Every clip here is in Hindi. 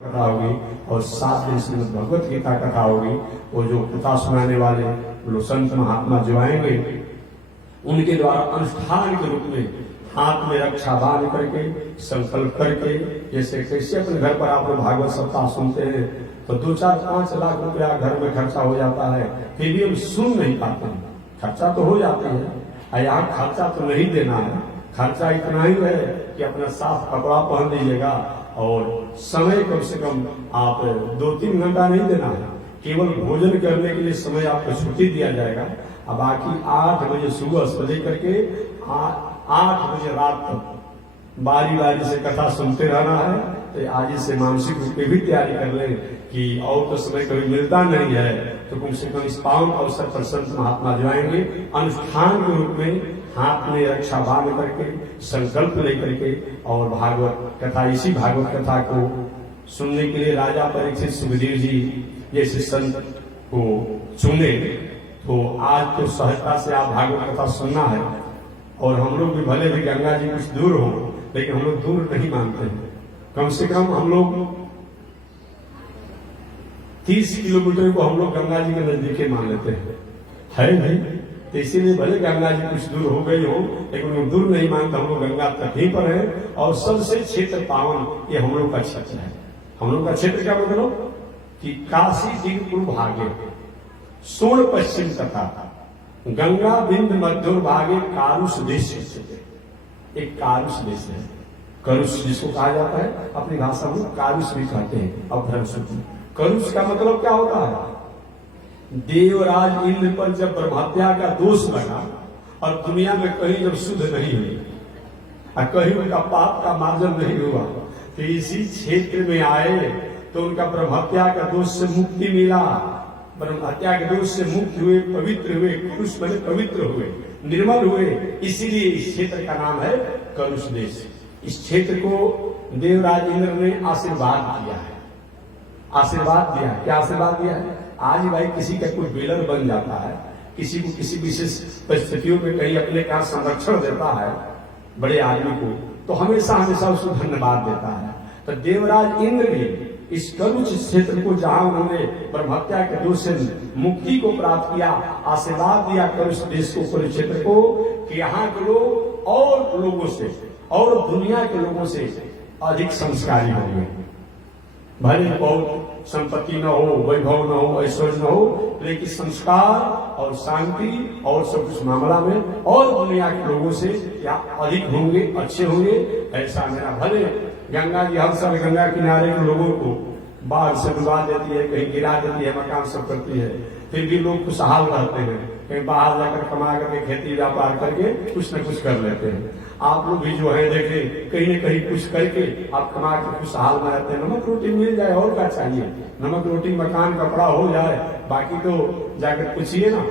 कथा होगी और 7 दिन श्रीमद् भगवत गीता कथा होगी। वो जो कथा सुनाने वाले लोग संत महात्मा जो आएंगे उनके द्वारा अनुष्ठान के रूप में हाथ में रक्षा बांध करके संकल्प करके, जैसे कैसे अपने घर पर आप लोग भागवत सप्ताह सुनते हैं तो 2-4-5 लाख रुपया घर में खर्चा हो जाता है, फिर भी हम सुन नहीं पाते हैं। खर्चा तो हो जाते हैं, यहाँ खर्चा तो नहीं देना है। खर्चा इतना ही है कि अपना साफ कपड़ा पहन लीजिएगा और समय कम से कम आप 2-3 घंटा नहीं देना है। केवल भोजन करने के लिए समय आपको छुट्टी दिया जाएगा। अब बाकी 8 बजे सुबह से लेकर के 8 बजे रात तक बारी बारी से कथा सुनते रहना है। तो आज से मानसिक रूप में भी तैयारी कर लें कि और तो समय कभी मिलता नहीं है, तो कम से कम इस पावन अवसर पर संत महात्मा जो आएंगे अनुष्ठान के रूप में हाथ में रक्षा बांध करके संकल्प लेकर के और भागवत कथा, इसी भागवत कथा को सुनने के लिए राजा परीक्षित सुखदेव जी जैसे संत को चुने। तो आज तो सहजता से आप भागवत कथा सुनना है और हम लोग भी भले भी गंगा जी कुछ दूर हो, लेकिन हम लोग दूर नहीं मानते हैं। कम से कम हम लोग 30 किलोमीटर को हम लोग गंगा जी के नजदीक मान लेते हैं, है नहीं? तो इसीलिए भले गंगा जी कुछ दूर हो गई हो, लेकिन लोग दूर नहीं मानते। हम लोग गंगा तट ही पर है और सबसे क्षेत्र पावन ये हम लोग का क्षेत्र है। हम लोग का क्षेत्र क्या मतलब कि काशी दिगपुर भागे सोन पश्चिम तथा गंगा बिंद मध्योर भागे कारुष देश, एक कारुष देश है। करुष जिसको कहा जाता है अपनी भाषा में कारुष भी कहते हैं। अपभ्रंश करुष का मतलब क्या होता है? देवराज इंद्र पर जब ब्रह्महत्या का दोष लगा और दुनिया में कहीं जब शुद्ध नहीं हुई और कहीं उनका पाप का मार्जन नहीं हुआ, तो इसी क्षेत्र में आए तो उनका ब्रह्महत्या का दोष से मुक्ति मिला। ब्रह्महत्या के दोष से मुक्त हुए, पवित्र हुए, कुरुष बने पवित्र हुए, निर्मल हुए। इसीलिए इस क्षेत्र का नाम है करुष देश। इस क्षेत्र को देवराज इंद्र ने आशीर्वाद दिया है, आशीर्वाद दिया है। क्या आशीर्वाद दिया है? आज भाई किसी का कोई बेलर बन जाता है, किसी को किसी विशेष परिस्थितियों में कहीं अपने का संरक्षण देता है बड़े आदमी को, तो हमेशा हमेशा उसको धन्यवाद देता है। तो देवराज इंद्र भी इस करुष क्षेत्र को, जहां उन्होंने ब्रह्महत्या के दोष से मुक्ति को प्राप्त किया, आशीर्वाद दिया करुष देश को, करुष क्षेत्र को, कि यहाँ के लोग और लोगों से और दुनिया के लोगों से अधिक संस्कारी होंगे। भले बहुत संपत्ति न हो, वैभव न हो, ऐश्वर्य न हो, लेकिन संस्कार और शांति और सब कुछ मामला में और दुनिया के लोगों से या अधिक होंगे, अच्छे होंगे, ऐसा मेरा। भले गंगा जी हर साल गंगा किनारे के लोगों को बाढ़ से डुबा देती है, कहीं गिरा देती है, मकान सब करती है, फिर भी लोग खुशहाल रहते हैं। कहीं बाहर जाकर कमा करके खेती व्यापार करके कुछ न कुछ कर लेते हैं। आप लोग भी जो है देखे कहीं न कहीं कुछ करके आप कमा के खुशहाल में रहते हैं। नमक रोटी मिल जाए और क्या चाहिए? नमक रोटी मकान कपड़ा हो जाए, बाकी तो जाकर पूछिए ना।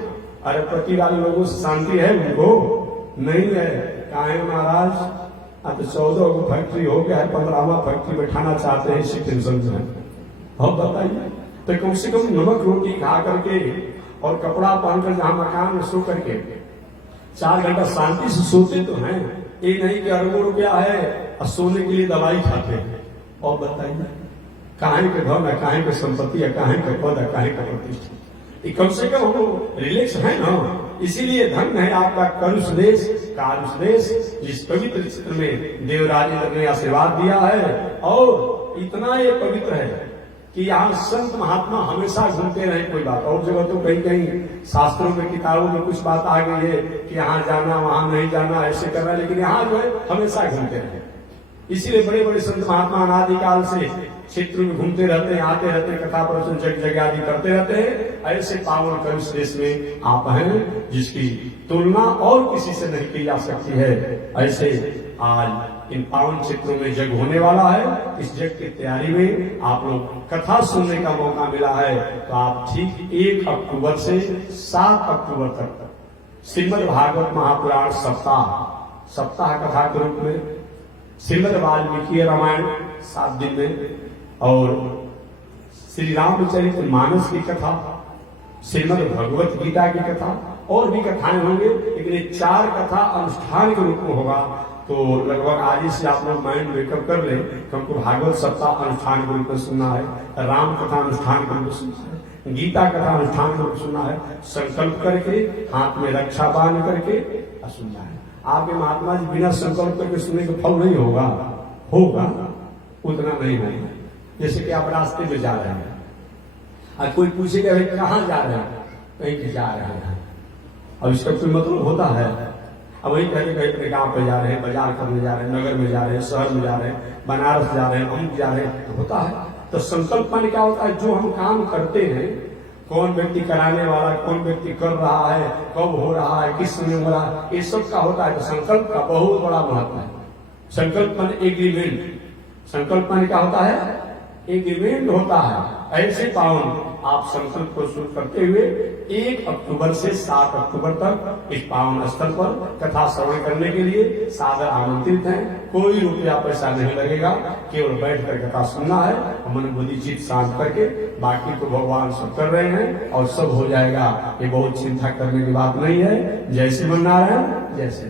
अरे पति वाले लोगों से शांति है उनको? नहीं है। काहे महाराज? अब 14 को फैक्ट्री हो गया है, 15वां फैक्ट्री बैठाना चाहते हैं, इसी टेंशन में। अब बताइए, तो कम से कम नमक रोटी खा करके और कपड़ा पहनकर जहां मकान में सो करके 4 घंटा शांति से सोते तो हैं। ये नहीं कि अरबों रुपया है और सोने के लिए दवाई खाते हैं। और बताइए, काहे के धन है, काहे के संपत्ति है, काहे के पद है, काहे का प्रतिष्ठा। कम से कम वो रिलैक्स है ना। इसीलिए धन है आपका करुष देश, कारुष देश, जिस पवित्र क्षेत्र में देवराज इंद्र ने आशीर्वाद दिया है। और इतना ये पवित्र है कि यहाँ संत महात्मा हमेशा घूमते रहे। कोई बात और जगह तो कहीं कहीं शास्त्रों में, किताबों में कुछ बात आ गई है कि यहाँ जाना, वहां नहीं जाना, ऐसे करना, लेकिन यहाँ जो है हमेशा घूमते रहे। इसीलिए बड़े बड़े संत महात्मा अनादिकाल से क्षेत्र में घूमते रहते हैं, आते रहते हैं, कथा प्रवचन जग आदि करते रहते हैं। ऐसे पावन करुष देश में आप हैं जिसकी तुलना और किसी से नहीं की जा सकती है। ऐसे आज इन पावन क्षेत्रों में जग होने वाला है। इस जग की तैयारी में आप लोग कथा सुनने का मौका मिला है, तो आप ठीक 1 अक्टूबर से 7 अक्टूबर तक श्रीमद् भागवत महापुराण सप्ताह कथा के रूप में, श्रीमद् वाल्मीकि रामायण 7 दिन में, और श्री रामचरित मानस की कथा, श्रीमद् भगवत गीता की कथा और भी कथाएं होंगे। लेकिन ये 4 कथा अनुष्ठान के रूप में होगा। तो लगभग आज ही से आप लोग माइंड मेकअप कर ले कि हमको भागवत सप्ताह अनुष्ठान के रूप में सुनना है, राम कथा अनुष्ठान के रूप में सुनना है, गीता कथा अनुष्ठान के रूप में सुनना है। संकल्प करके हाथ में रक्षा बांध करके सुनना है। आपके महात्मा जी बिना संकल्प करके सुनने का फल नहीं होगा, होगा उतना नहीं होगा। जैसे कि आप रास्ते में जा रहे हैं और कोई पूछेगा भाई कहाँ जा रहे हैं, कहीं जा रहे हैं, अब इसका कोई मतलब होता है? अब वही कहीं कहीं अपने गांव पे जा रहे हैं, बाजार करने जा रहे हैं, नगर में जा रहे हैं, शहर में जा रहे हैं, बनारस जा रहे हैं, अमुक जा रहे हैं, तो होता है। तो संकल्प माने क्या होता है? जो हम काम करते हैं, कौन व्यक्ति कराने वाला, कौन व्यक्ति कर रहा है, कब हो रहा है, किस समय हो रहा है, ये सब का होता है। तो संकल्प का बहुत बड़ा महत्व है। संकल्प माने एग्रीमेंट। संकल्प माने क्या होता है? एग्रीमेंट होता है। ऐसे पावन आप संकल्प को शुरू करते हुए 1 अक्टूबर से 7 अक्टूबर तक इस पावन स्थल पर कथा श्रवण करने के लिए सादर आमंत्रित हैं। कोई रुपया पैसा नहीं लगेगा, केवल बैठ कर कथा सुनना है, मन बुद्धि चित्त शांत करके। बाकी तो भगवान सब कर रहे हैं और सब हो जाएगा। ये बहुत चिंता करने की बात नहीं है। जय श्री नारायण, जय श्री